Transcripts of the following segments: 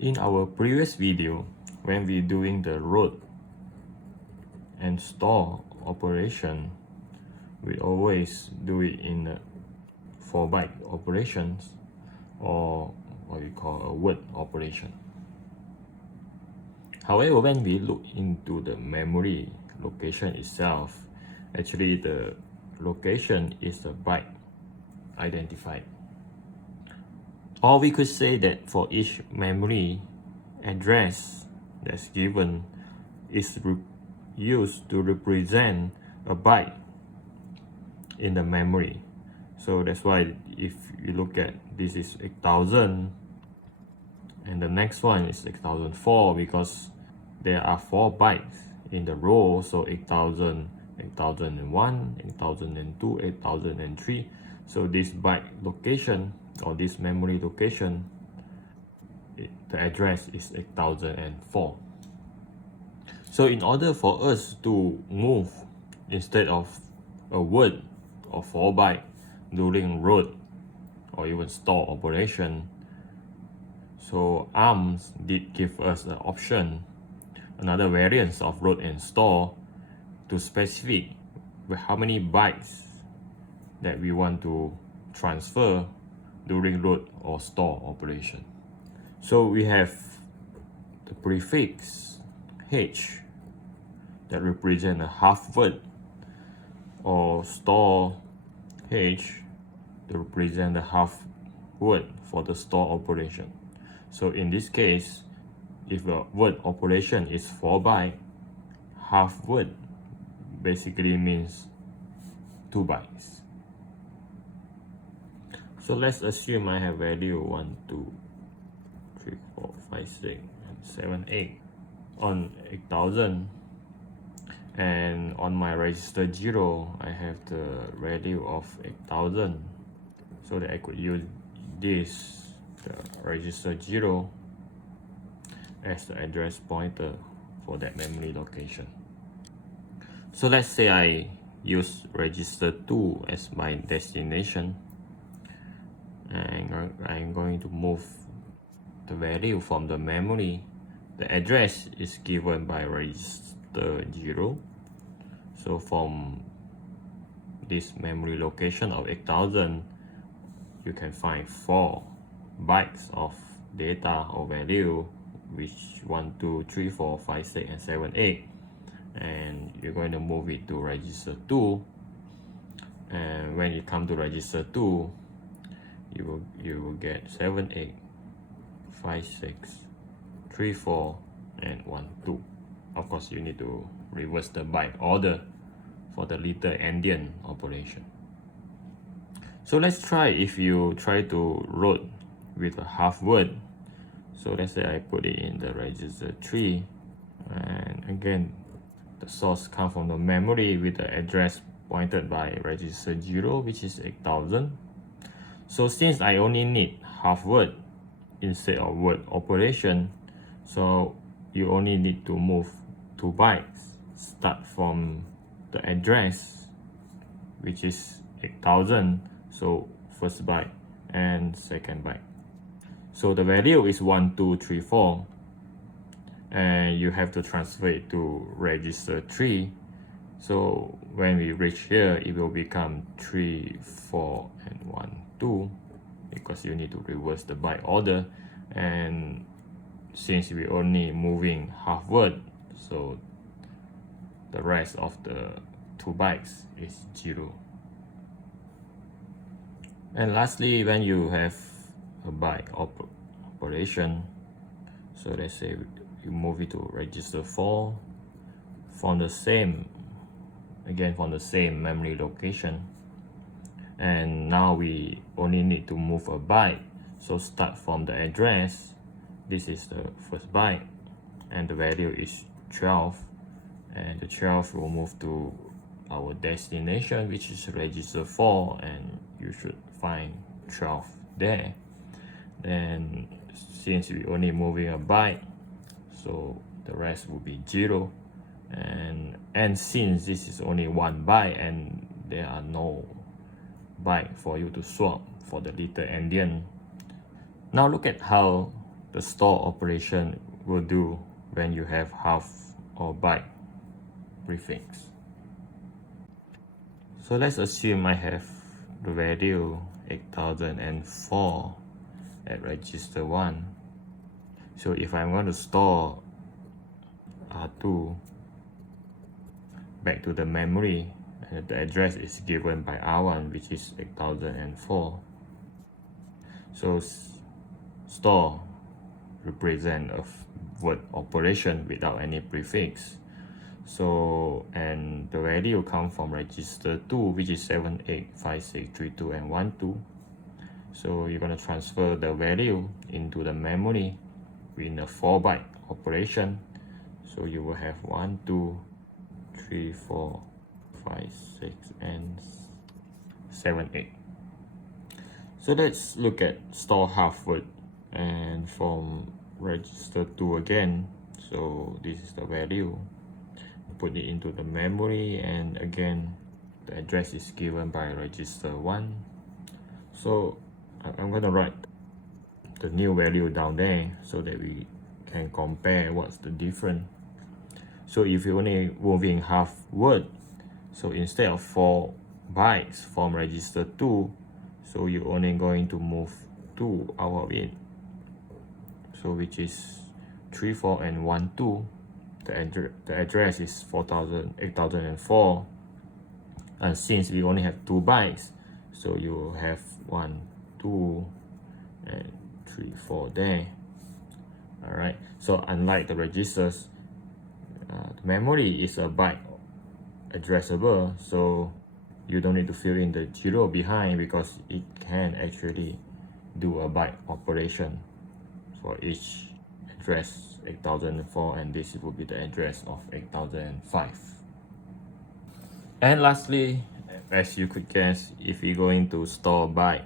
In our previous video, when we doing the load and store operation, we always do it in a 4-byte operations, or what we call a word operation. However, when we look into the memory location itself, actually the location is a byte identified. Or we could say that for each memory address that's given is used to represent a byte in the memory. So that's why if you look at this is 8000 and the next one is 8004, because there are 4 bytes in the row, so 8000, 8001, 8002, 8003. So this byte location or this memory location, the address is 8004. So in order for us to move instead of a word or 4 byte during load or even store operation, so ARMS did give us an option, another variance of load and store, to specify how many bytes that we want to transfer during load or store operation. So we have the prefix H that represent a half word, or store H to represent the half word for the store operation. So in this case, if a word operation is 4 byte, half word basically means 2 bytes. So let's assume I have value 1, 2, 3, 4, 5, 6, and 7, 8 on 8000, and on my register 0 I have the value of 8000, so that I could use this, the register 0, as the address pointer for that memory location. So let's say I use register 2 as my destination, and I'm going to move the value from the memory. The address is given by register 0. So from this memory location of 8000, you can find 4 bytes of data or value, which 1, 2, 3, 4, 5, 6, and 7, 8. And you're going to move it to register 2. And when you come to register 2, you will get 7, 8, 5, 6, 3, 4, and 1, 2. Of course, you need to reverse the byte order for the little endian operation. So let's try if you try to load with a half word. So let's say I put it in the register 3, and again the source comes from the memory with the address pointed by register 0, which is 8000. So since I only need half word instead of word operation, so you only need to move 2 bytes, start from the address, which is 8000, so first byte and second byte. So the value is 1, 2, 3, 4, and you have to transfer it to register 3. So when we reach here, it will become 3, 4, and 1, 2, because you need to reverse the byte order. And since we only moving half word, so the rest of the 2 bytes is 0. And lastly, when you have a byte operation, so let's say you move it to register 4 from the same memory location, and now we only need to move a byte. So start from the address, this is the first byte, and the value is 12, and the 12 will move to our destination, which is register 4, and you should find 12 there. Then since we only moving a byte, so the rest will be 0, and since this is only 1 byte and there are no byte for you to swap for the little endian, now look at how the store operation will do when you have half or byte prefix. So let's assume I have the value 8004 at register 1. So if I'm going to store R2 back to the memory, and the address is given by R1, which is 8004. So store represent a word operation without any prefix. So, and the value come from register 2, which is 7, 8, 5, 6, 3, 2, and 1, 2. So you're going to transfer the value into the memory in a 4-byte operation. So you will have 1, 2, 3, 4, 5, 6, and 7, 8. So let's look at store half word, and from register 2 again. So this is the value. Put it into the memory, and again the address is given by register 1. So I'm going to write the new value down there so that we can compare what's the difference. So if you're only moving half word, so instead of 4 bytes from register 2, so you're only going to move 2 out of it, so which is 3, 4, and 1, 2. The address is 8004, and since we only have 2 bytes, so you have 1, 2, and 3, 4 there. Alright, so unlike the registers, the memory is a byte addressable, so you don't need to fill in the 0 behind, because it can actually do a byte operation for each address 8004, and this will be the address of 8005. And lastly, as you could guess, if you're going to store byte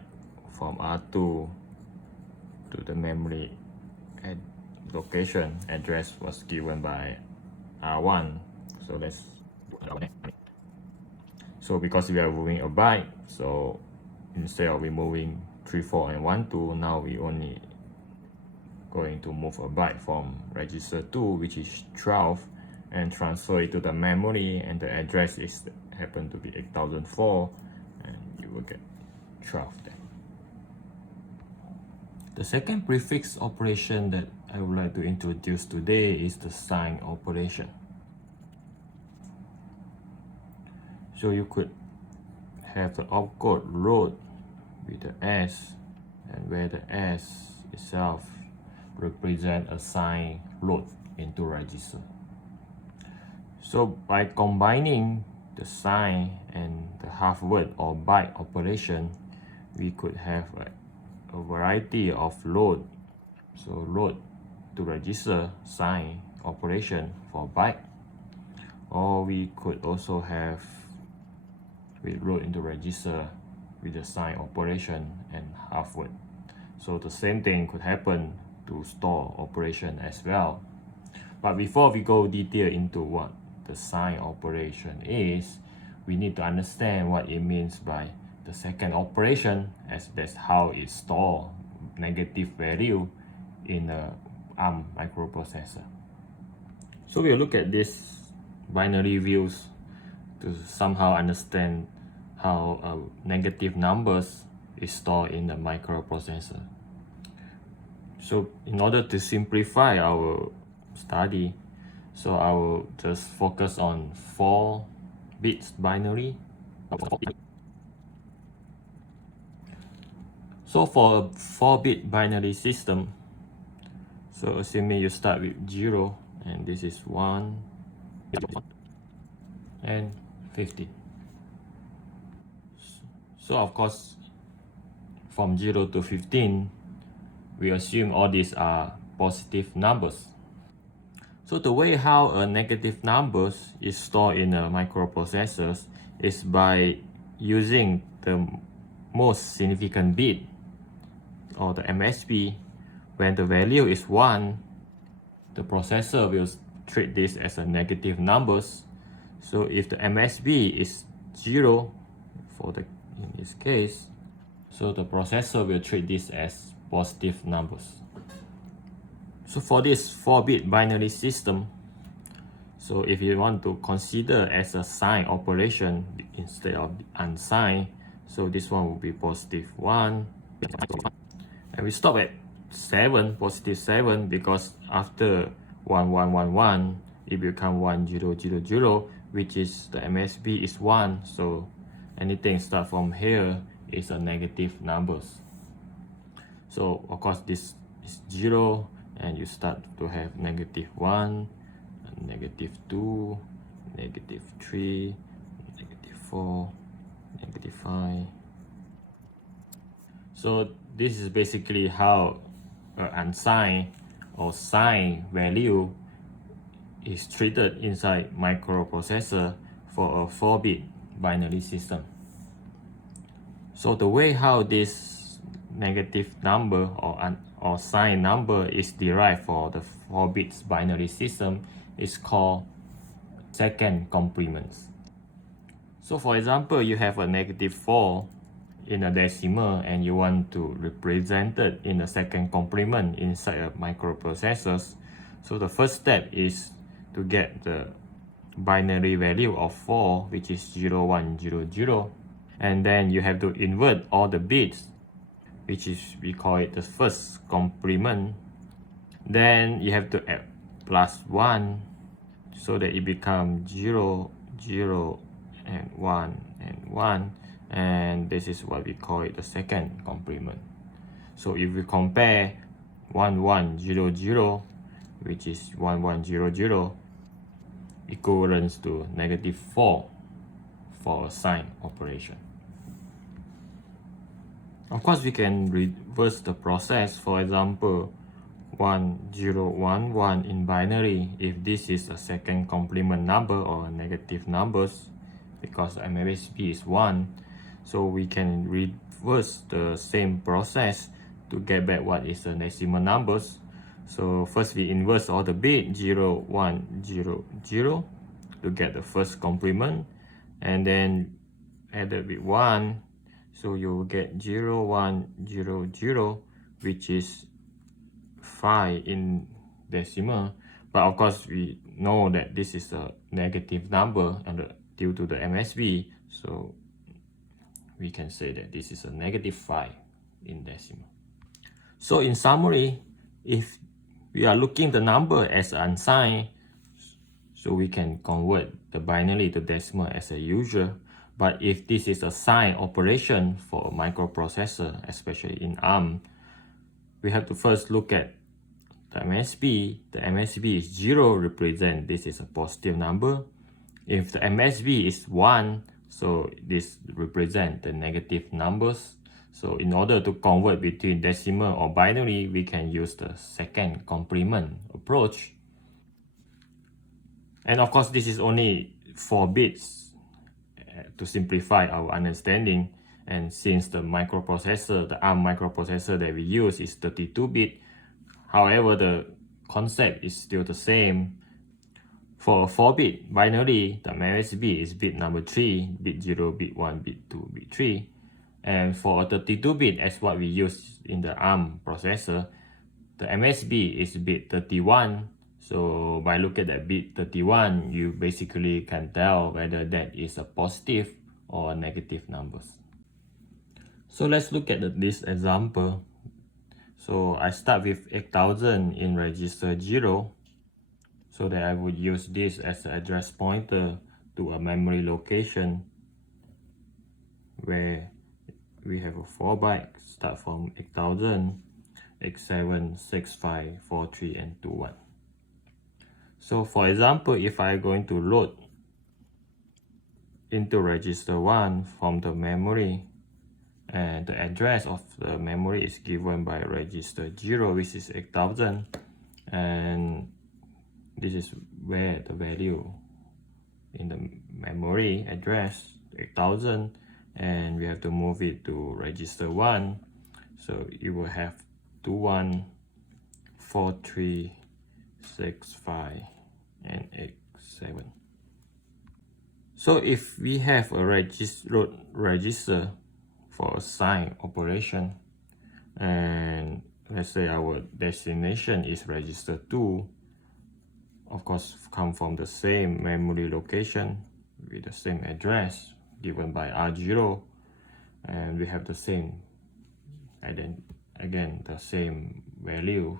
from R2 to the memory location, address was given by R1. So let's so because we are moving a byte, so instead of removing 3, 4, and 1, 2, now we only going to move a byte from register 2, which is 12, and transfer it to the memory, and the address is happen to be 8004, and you will get 12 there. The second prefix operation that I would like to introduce today is the sign operation. So you could have the opcode load with the S, and where the S itself represent a sign load into register. So by combining the sign and the half word or byte operation, we could have a variety of load. So load to register sign operation for byte, or we could also have with load into register with the sign operation and half word. So the same thing could happen to store operation as well. But before we go detail into what the sign operation is, we need to understand what it means by the second operation, as that's how it stores negative value in a ARM microprocessor. So we'll look at this binary views to somehow understand how negative numbers is stored in the microprocessor. So in order to simplify our study, so I will just focus on 4 bits binary. So for a 4-bit binary system, so assuming you start with 0, and this is 1 and 50. So of course, from 0 to 15, we assume all these are positive numbers. So the way how a negative numbers is stored in a microprocessors is by using the most significant bit, or the MSB. When the value is 1, the processor will treat this as a negative numbers. So if the MSB is 0, for the in this case, so the processor will treat this as positive numbers. So for this 4-bit binary system, so if you want to consider as a sign operation instead of unsigned, so this one will be +1. And we stop at 7, +7, because after 1111, it become 1000, which is the MSB is 1. So anything start from here is a negative numbers. So of course this is 0, and you start to have -1, -2, -3, -4, -5. So this is basically how an unsigned or signed value is treated inside microprocessor for a 4-bit binary system. So the way how this negative number or signed number is derived for the 4-bit binary system is called second complements. So for example, you have a -4 in a decimal and you want to represent it in a second complement inside a microprocessors. So the first step is to get the binary value of 4, which is 0100, and then you have to invert all the bits, which is, we call it the first complement. Then you have to add +1 so that it becomes 0, 0, and 1, and 1, and this is what we call it the second complement. So if we compare 1100, which is 1100, equivalents to -4 for a sign operation. Of course, we can reverse the process. For example, 1011 in binary, if this is a second complement number or negative numbers, because MSB is 1, so we can reverse the same process to get back what is the decimal numbers. So first we inverse all the bit 0, 1, 0, 0 to get the first complement, and then add it with 1, so you will get 0, 1, 0, 0, which is 5 in decimal. But of course we know that this is a negative number and due to the MSB, so we can say that this is a -5 in decimal. So in summary, if we are looking the number as unsigned, so we can convert the binary to decimal as a usual. But if this is a signed operation for a microprocessor, especially in ARM, we have to first look at the MSB. The MSB is 0, represent this is a positive number. If the MSB is 1, so this represent the negative numbers. So in order to convert between decimal or binary, we can use the second complement approach. And of course, this is only 4 bits to simplify our understanding. And since the microprocessor, the ARM microprocessor that we use is 32-bit, however, the concept is still the same. For a 4-bit binary, the MSB is bit number 3, bit 0, bit 1, bit 2, bit 3. And for a 32-bit, as what we use in the ARM processor, the MSB is bit 31. So by looking at bit 31, you basically can tell whether that is a positive or a negative numbers. So let's look at this example. So I start with 8000 in register 0, so that I would use this as an address pointer to a memory location where we have a 4 byte start from 8000, x7, 65, 43, and 21. So for example, if I'm going to load into register 1 from the memory, and the address of the memory is given by register 0, which is 8000, and this is where the value in the memory address 8000, and we have to move it to register 1, so you will have 21, 43, 65, and 87. So if we have a register for a sign operation, and let's say our destination is register 2, of course come from the same memory location with the same address given by R0, and we have the same, and then again the same value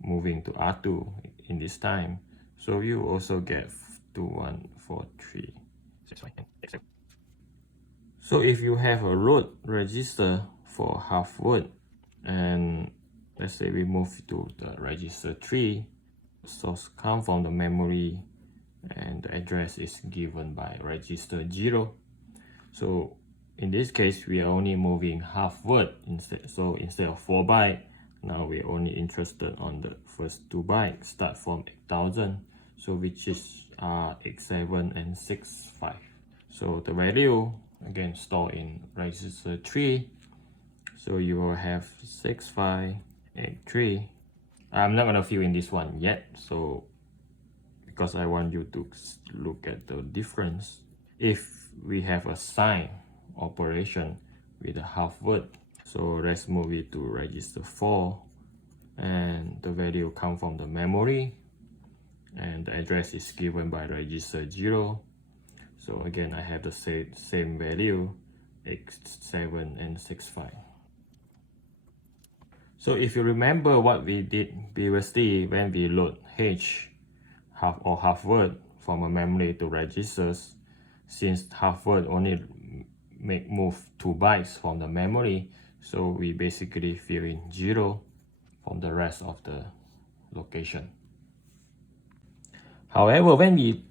moving to R2 in this time. So you also get 2, 1, 4, 3, 6, 5, and 6, 7. So if you have a root register for half word, and let's say we move to the register 3, source come from the memory and the address is given by register 0. So in this case we are only moving half word instead. So instead of 4 byte, now we're only interested on the first 2 bytes, start from 8000, so which is X7 and 65. So the value again stored in register 3. So you will have 6583. I'm not gonna fill in this one yet, so because I want you to look at the difference. If we have a sign operation with a half word, so let's move it to register 4, and the value come from the memory and the address is given by register 0. So again I have the same value, X7 and 65. So if you remember what we did previously when we load H half word from a memory to registers, since half word only move 2 bytes from the memory, so we basically fill in 0 from the rest of the location. However, when we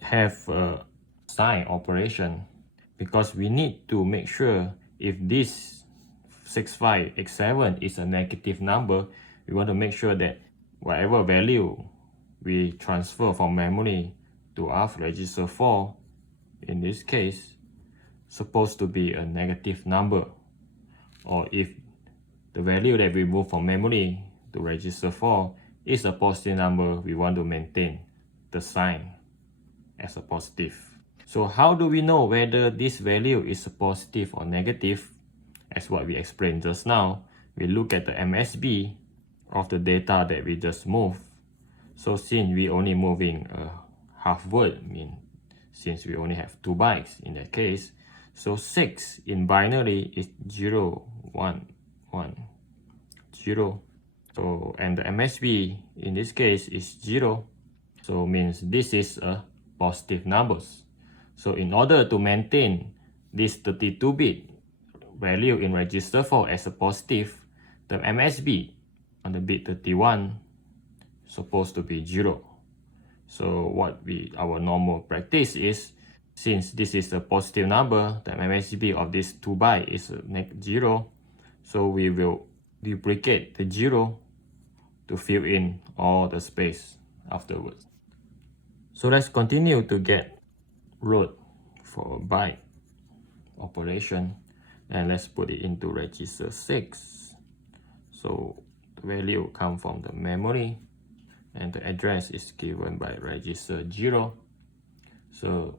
have a sign operation, because we need to make sure if this 65x7 is a negative number, we want to make sure that whatever value we transfer from memory to our register 4, in this case, supposed to be a negative number. Or if the value that we move from memory to register 4 is a positive number, we want to maintain the sign as a positive. So how do we know whether this value is a positive or negative? As what we explained just now, we look at the MSB of the data that we just moved. So since we only moving a half word, since we only have 2 bytes in that case, so 6 in binary is 0, 1, 1, 0. So and the MSB in this case is 0. So means this is a positive numbers. So in order to maintain this 32-bit value in register 4 as a positive, the MSB on the bit 31 supposed to be 0. So what our normal practice is, since this is a positive number, the MSB of this 2 byte is 0, so we will duplicate the 0 to fill in all the space afterwards. So let's continue to get root for byte operation, and let's put it into register 6. So the value come from the memory and the address is given by register 0. So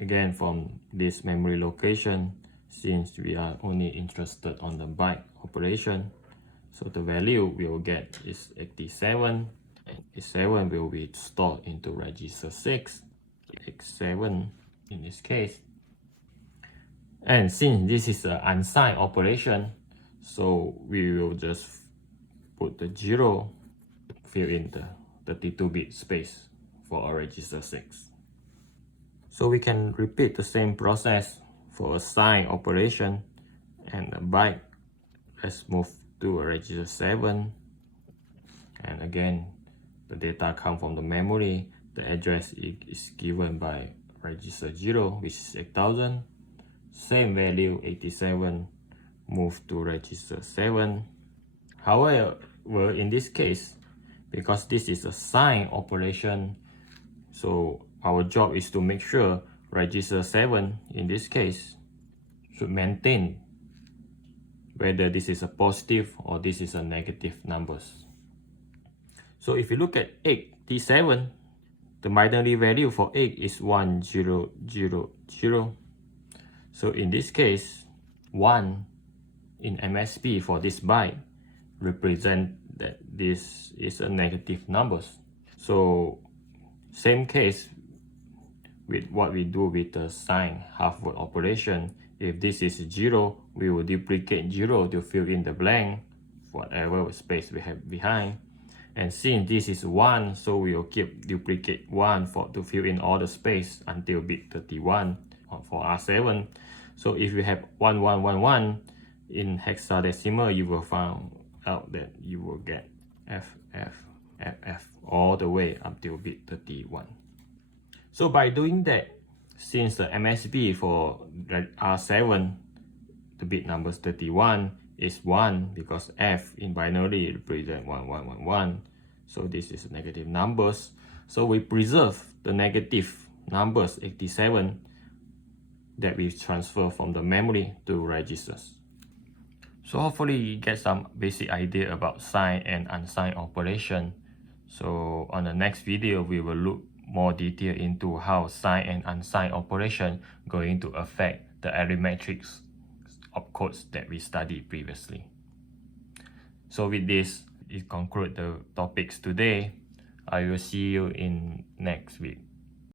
again, from this memory location, since we are only interested on the byte operation, so the value we'll get is 87, and 87 will be stored into register 6, X7 in this case. And since this is an unsigned operation, so we will just put the 0, fill in the 32-bit space for our register 6. So we can repeat the same process for a sign operation and a byte. Let's move to a register 7, and again the data come from the memory. The address is given by register 0, which is 8000. Same value 87, move to register 7. However, in this case, because this is a sign operation, so our job is to make sure register 7 in this case should maintain whether this is a positive or this is a negative numbers. So if you look at 87, the binary value for 8 is 1000. So in this case, 1 in MSB for this byte represent that this is a negative numbers. So same case with what we do with the sign half word operation. If this is 0, we will duplicate 0 to fill in the blank, whatever space we have behind. And since this is 1, so we will keep duplicate 1 to fill in all the space until bit 31 for R7. So if you have 1111 in hexadecimal, you will find out that you will get FF all the way up till bit 31. So by doing that, since the MSB for R7, the bit number 31 is 1 because F in binary represent 1111. So this is negative numbers. So we preserve the negative numbers 87 that we transfer from the memory to registers. So hopefully you get some basic idea about signed and unsigned operation. So on the next video, we will look more detail into how signed and unsigned operation going to affect the arithmetic opcodes that we studied previously. So with this, it concludes the topics today. I will see you in next week.